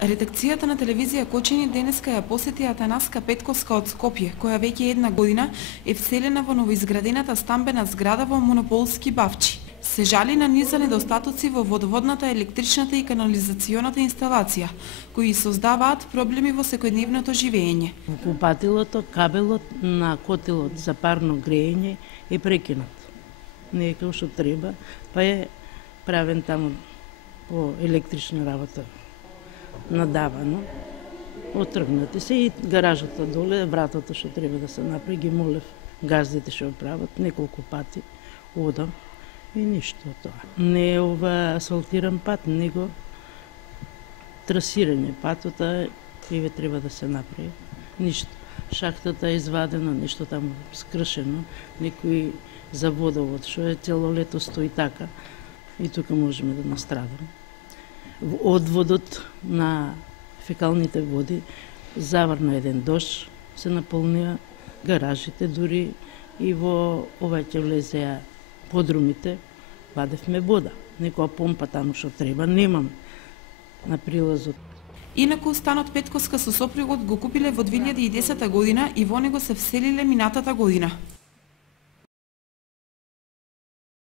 Редакцијата на телевизија Кочани денеска ја посети Атанаска Петковска од Скопје, која веќе една година е вселена во новоизградената стамбена зграда во Монополски Бавчи. Се жали на низ недостатоци во водоводната, електричната и канализационата инсталација, кои создаваат проблеми во секојдневното живење. Купатилото, кабелот на котелот за парно грејење е прекинат. Не е како што треба, па е правен таму по електрична работа надавано, отргнати се и гаражата доле, вратата што треба да се направи, ги молев газдите што прават неколку пати, одам и ништо тоа. Не е ова асфалтиран пат, него трасирање патота и треба да се направи. Ништо. Шахтата е извадена, нешто таму скршено, некои за водовод, што е цело лето стои така, и тука можеме да настрадаме. Одводот на фекалните води заврна еден дожд, се наполнија гаражите, дури и во ова ќе влезеа подрумите, вадевме вода. Некоја помпа таму што треба, немам на прилазот. Инаку станот Петковска со сопругот го купиле во 2010 година и во него се вселиле минатата година.